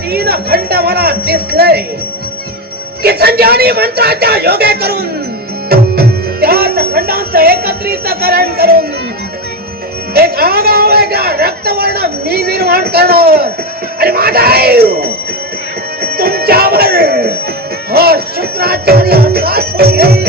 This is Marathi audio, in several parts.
तीन खंड मला दिसले की संजीवनी मंत्राच्या योगे करून त्याच खंडांचं एकत्रितकरण करून एक आगळ्या रक्तवर्ण मी निर्माण करणार आणि माझा तुमच्यावर हा शुक्राचार्य असा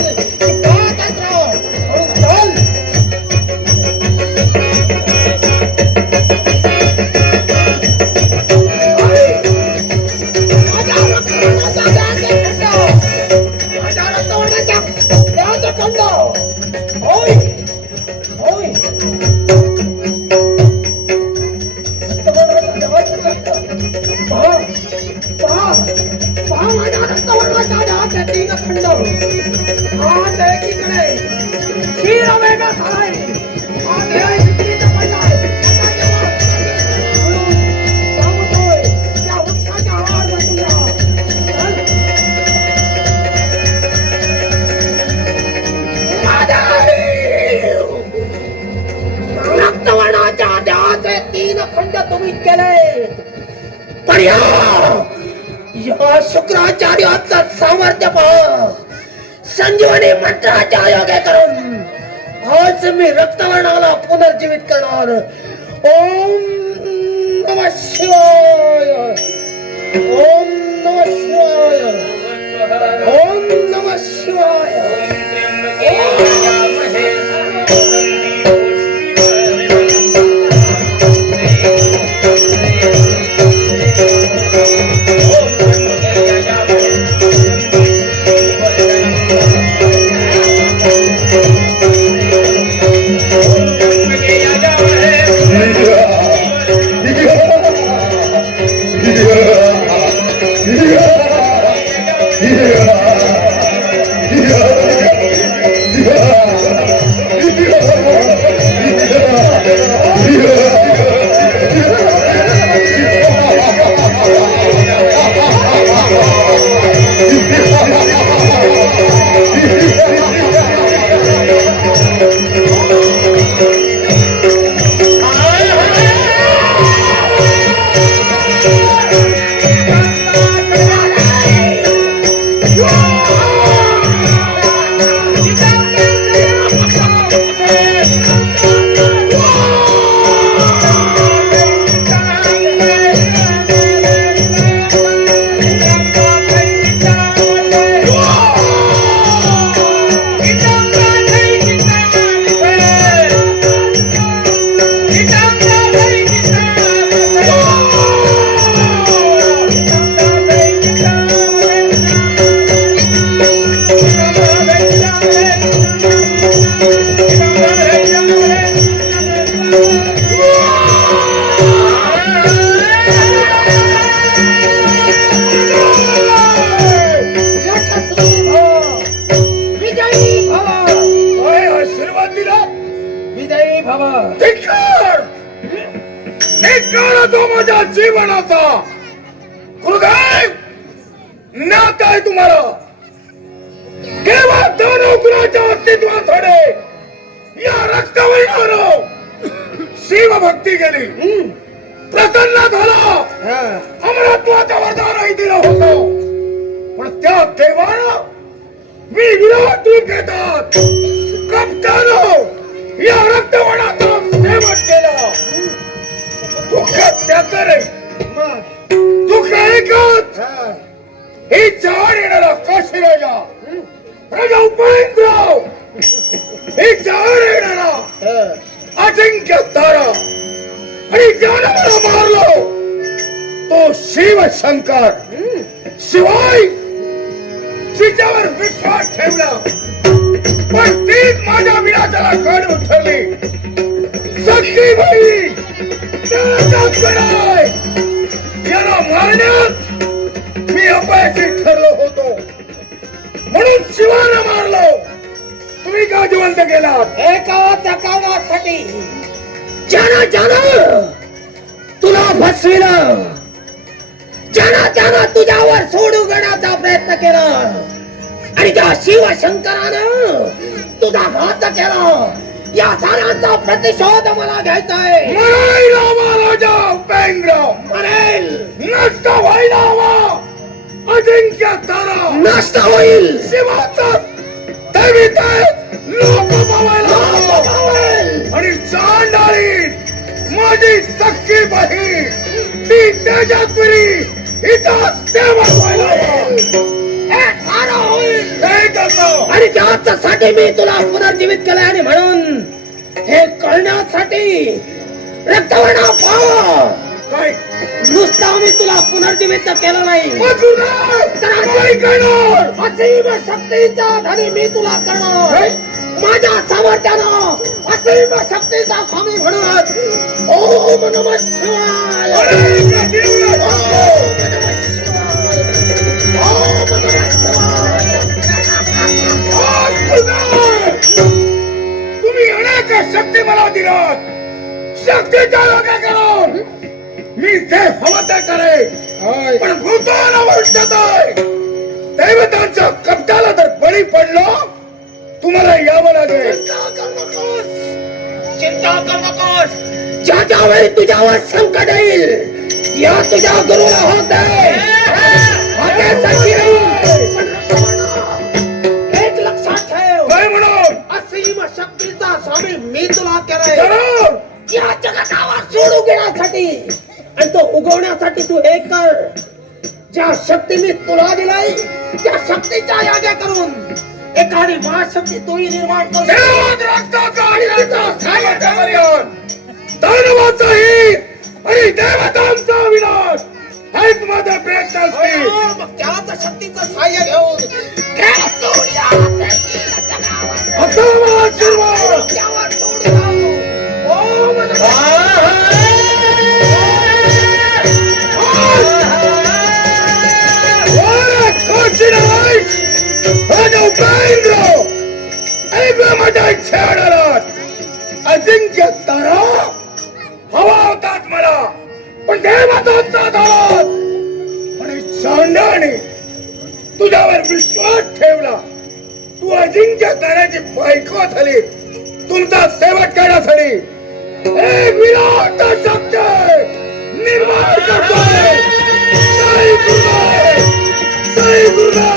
घेईल की तुम्ही केले पण या शुक्राचार्याचं सामर्थ्य पहा संजीवनी मंत्राच्या योगे करून आज मी रक्तवर्णाला पुनर्जीवित करणार ओम नमः शिवाय ओम नमः शिवाय ओम नमः शिवाय जीवनाचा गुरुदेव नाता आहे तुम्हाला केवळ दानव कुणाच्या अस्तित्वाकडे या रक्तवर्णावर शिवभक्ती केली प्रसन्न झाला अमरत्वाचा वरदानही दिलं होतं पण त्या देवानं मी विरोध रूप घेतात कप्तानो या रक्तवर्णाचा सेवन केलं दुःखात त्याचं रे दुःख ऐकत ही जवळ येणारा काशी राजा राजा उपेंद्र ही जवळ येणारा अजिंक्य तारा आणि ज्यानं मला मारलो तो शिवशंकर शिवाय तिच्यावर विश्वास ठेवला पण तीच माझ्या विनाशाला कड उठवली सखी बाई त्याला शिवाला मारलो, तुम्ही का जिवंत केलात? एका कारणासाठी ज्यानं तुला फसविलं, ज्यानं तुझ्यावर सोडू घेण्याचा प्रयत्न केला आणि त्या शिवशंकरानं तुझा घात केला, या साऱ्यांचा प्रतिशोध मला घ्यायचा आहे. मरेल महाराजा उपेंद्र, मरेल, नष्ट व्हायला हवा अजिंक्य तारा, नष्ट होईल, शिवाचा दैवित लोक पावायला होईल. आणि चांडाळी माझी सख्खी बहीण ती तेजस्वी हिचा सेवा व्हायला हवा. हे सारं होईल. हे कसं? आणि त्याच्यासाठी मी तुला पुनर्जीवित केलंय आणि म्हणून हे करण्यासाठी रक्तवर्ण पाव काय नुसता मी तुला पुनर्जीवित केलं नाही, मधुरा काय करणार? असीम शक्तीचा धनी मी तुला करणार. माझ्या सामर्थ्यानं असीम शक्तीचा स्वामी म्हणून ओम नमः शिवाय, अरे कधीवर ओम नमः शिवाय, ओम नमः शिवाय. तुम्ही अनेक शक्ती मला दिलात, शक्तीच्या योग्य करून मी जे हवं ते करे, पण भूताला वंशत दैवतांच्या कपटाला जर बळी पडलो तुम्हाला यावं लागेल. चिंता करू नकोस, चिंता करू नकोस. ज्या वेळी तुझ्यावर संकट येईल, या तुझ्या गुरुला होत आहे. एक लक्षात ठेव, काय म्हणून असीम शक्तीचा स्वामी मी तुला केलाय जरूर या जगतावर सोडू घेण्यासाठी, आणि तो उगवण्यासाठी तू हे कर. ज्या शक्ती मी तुला दिलाय त्या शक्तीच्या याग्या करून एखादी महाशक्ती तोही निर्माण करू शकतो. देवात रक्ताचा आणि तिचा सामर्थ्यापर्यंत दानवाचाही आणि देवतांचा विनाश हेच माझा प्रयत्न असतील. मग त्याच शक्तीचं सहाय्य घेऊन हे सूर्या पृथ्वीला जगावर असं मला आशीर्वाद. त्यावर सोडू लावू. ओम Ora continuai Raja Upendra ऐकलं माझ्या छेडालात अजिंक्य तारा हवा होतात मला, पण देवतांचा झालात. आणि चांडाने तुझ्यावर विश्वास ठेवला, तू अजिंक्य ताऱ्याची बायको झाली, तुमचा सेवक करण्यासाठी एक विराट शक्ती निर्माण करतोय. जय गुरुदेव, जय गुरुदेव.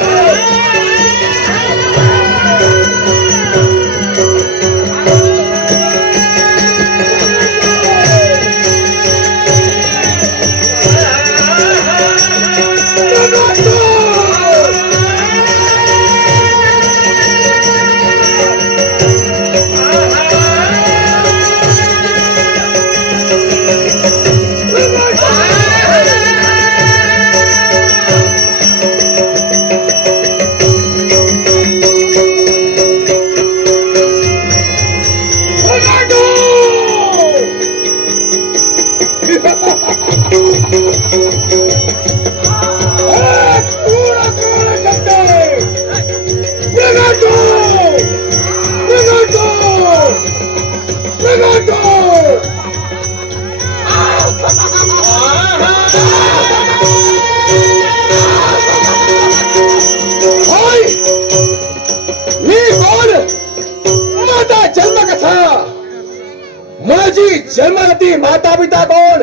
माझी जन्मदाती माता पिता कोण?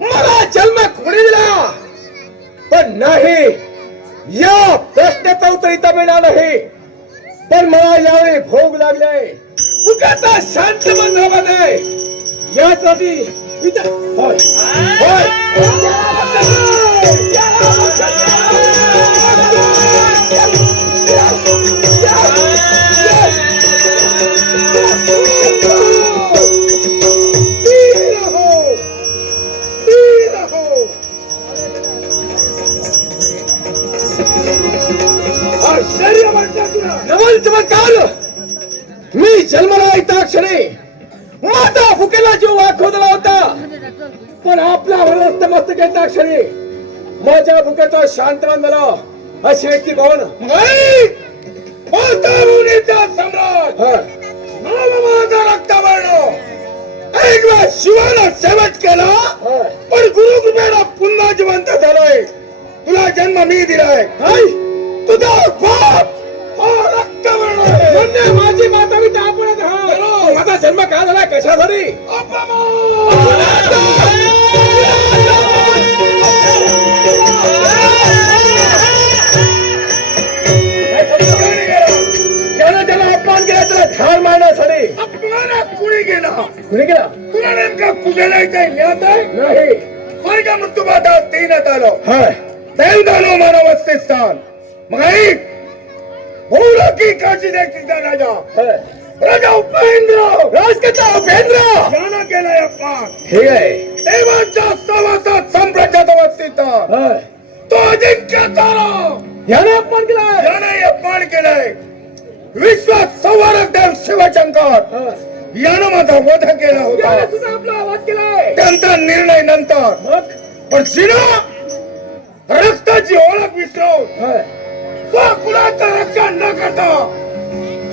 मला जन्म कोणी दिला? पण नाही, या प्रश्नाचं उत्तर इथं मिळणार नाही. पण मला यावेळी भोग लागले, उगाचा शांत मन हवा नाही. यासाठी इथं होय होय नवल चमत्कार. मी जन्माला येता क्षणी माता भुकेला जीव वाखवला होता, पण आपला मस्तक येता क्षणी माझ्या भुकेचा शांतवन झाला. अशी व्यक्ती कोण? माताभूमीचा सम्राट नाव माझा रक्तवर्ण एक वेळ शिवाला शेवट केला पण गुरु कृपेला पुन्हा जिवंत झालोय तुला जन्म मी दिलाय तुझा बाप हा रक्तवर्ण आहे म्हणजे माझी माता पिता आपणच हा माझा जन्म का झालाय कशासाठी ज्याला अपमान केला त्याला ठार मारण्यासाठी अपमानात कुणी गेला तुला नेमका कुठे जायचंय ज्ञात आहे नाही स्वर्ग मृत्यू बाधा तीनच आलो देव दानो मानव असते स्थान मग ऐक बोला की काशी देखील राजा राजा उपेंद्र राजकथा उपेंद्र यानं केलाय अपमान ठीक आहे देवाच्या सवासात संप्रजात अवस्थित तो अजिंक्य तारा याने अपमान केलाय याने अपमान केलाय विश्वात संवारक देव शिवशंकर यानं माझा वध केला होता तुझा आपला आवाज केलाय त्यांचा निर्णय नंतर पण जिना रक्ताची ओळख विसरून कुणाचं रक्षण न करता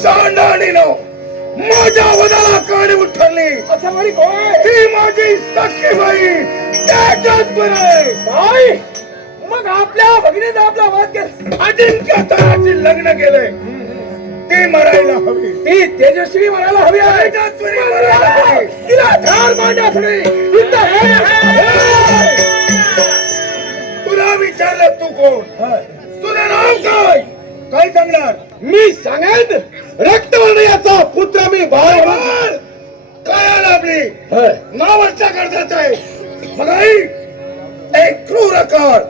चांडाळीनं माझ्या वधाला काढी उठवली असं म्हणी ती माझी सख्खी बाई त्याच्याच बरं मग आपल्या भगिनीचा आपला वध केला अजिंक्य ताराची लग्न केलंय ती मरायला हवी ती तेजस्वी मरायला हवी आहे तिला ठार मारण्यासाठी तुला विचारलं तू कोण तुझं नाव काय काय सांगणार मी सांगेन रक्तवर्ण याचा पुत्र मी बाळ काय आपली नावाच्या गरजेचं आहे मग एक क्रूर कार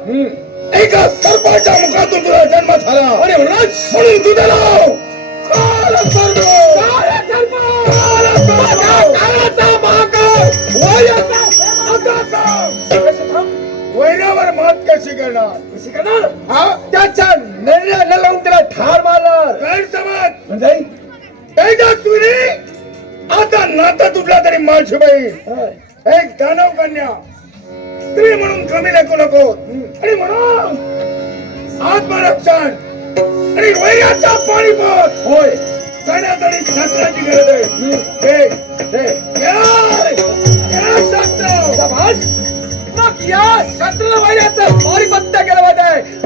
एका सर्पाच्या मुखातून तुझा जन्म झाला अरे म्हणून तुझं नाव काल सर्प वैरावर मात कशी करणार त्याच्या निर्णयाला लावून त्याला ठार मारणार गैरसमज म्हणजे तुझी आता नाता तुटला तरी माझी बहीण एक दानव कन्या स्त्री म्हणून कमी लेखू नको आणि म्हणून आत्मरक्षण आणि वैराचा पाणीपत होय करण्यासाठी शस्त्राची गरज आहे मग या शस्त्र वैराचं पाणीपत्य केलं पाहिजे